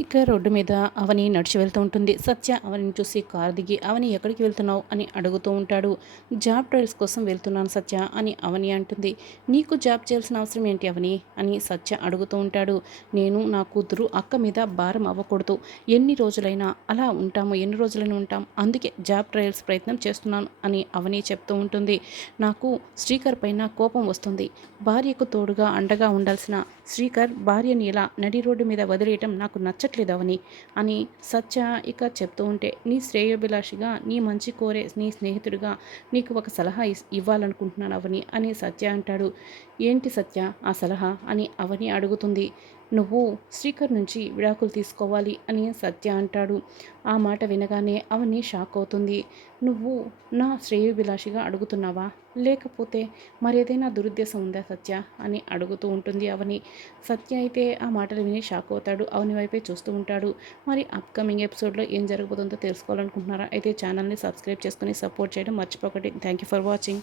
ఇక రోడ్డు మీద అవని నడిచి వెళ్తూ ఉంటుంది. సత్య అవనిని చూసి కారు దిగి అవని ఎక్కడికి వెళ్తున్నావు అని అడుగుతూ ఉంటాడు. జాబ్ ట్రయల్స్ కోసం వెళ్తున్నాను సత్య అని అవని అంటుంది. నీకు జాబ్ చేయాల్సిన అవసరం ఏంటి అవని అని సత్య అడుగుతూ ఉంటాడు. నేను నా కూతురు అక్క మీద భారం అవ్వకూడదు. ఎన్ని రోజులైనా అలా ఉంటాము, ఎన్ని రోజులైనా ఉంటాం, అందుకే జాబ్ ట్రయల్స్ ప్రయత్నం చేస్తున్నాను అని అవని చెప్తూ ఉంటుంది. నాకు శ్రీకర్ పైన కోపం వస్తుంది. భార్యకు తోడుగా అండగా ఉండాల్సిన శ్రీకర్ భార్యని ఇలా నడి రోడ్డు మీద వదిలేయటం నాకు నచ్చట్లేదు అవని అని సత్య ఇక చెప్తూ ఉంటే, నీ శ్రేయోభిలాషిగా, నీ మంచి కోరే నీ స్నేహితుడిగా నీకు ఒక సలహా ఇవ్వాలనుకుంటున్నాను అవని అని సత్య అంటాడు. ఏంటి సత్య ఆ సలహా అని అవని అడుగుతుంది. నువ్వు శ్రీకర్ నుంచి విడాకులు తీసుకోవాలి అని సత్య అంటాడు. ఆ మాట వినగానే అవని షాక్ అవుతుంది. నువ్వు నా శ్రేయోభిలాషిగా అడుగుతున్నావా, లేకపోతే మరేదైనా దురుద్దేశం ఉందా సత్య అని అడుగుతూ ఉంటుంది అవని. సత్య అయితే ఆ మాటలు విని షాక్ అవుతాడు. అవని వైపే చూస్తూ ఉంటాడు. మరి అప్కమింగ్ ఎపిసోడ్లో ఏం జరగబోతుందో తెలుసుకోవాలనుకుంటున్నారా? అయితే ఛానల్ని సబ్స్క్రైబ్ చేసుకుని సపోర్ట్ చేయడం మర్చిపోకండి. Thank you for watching.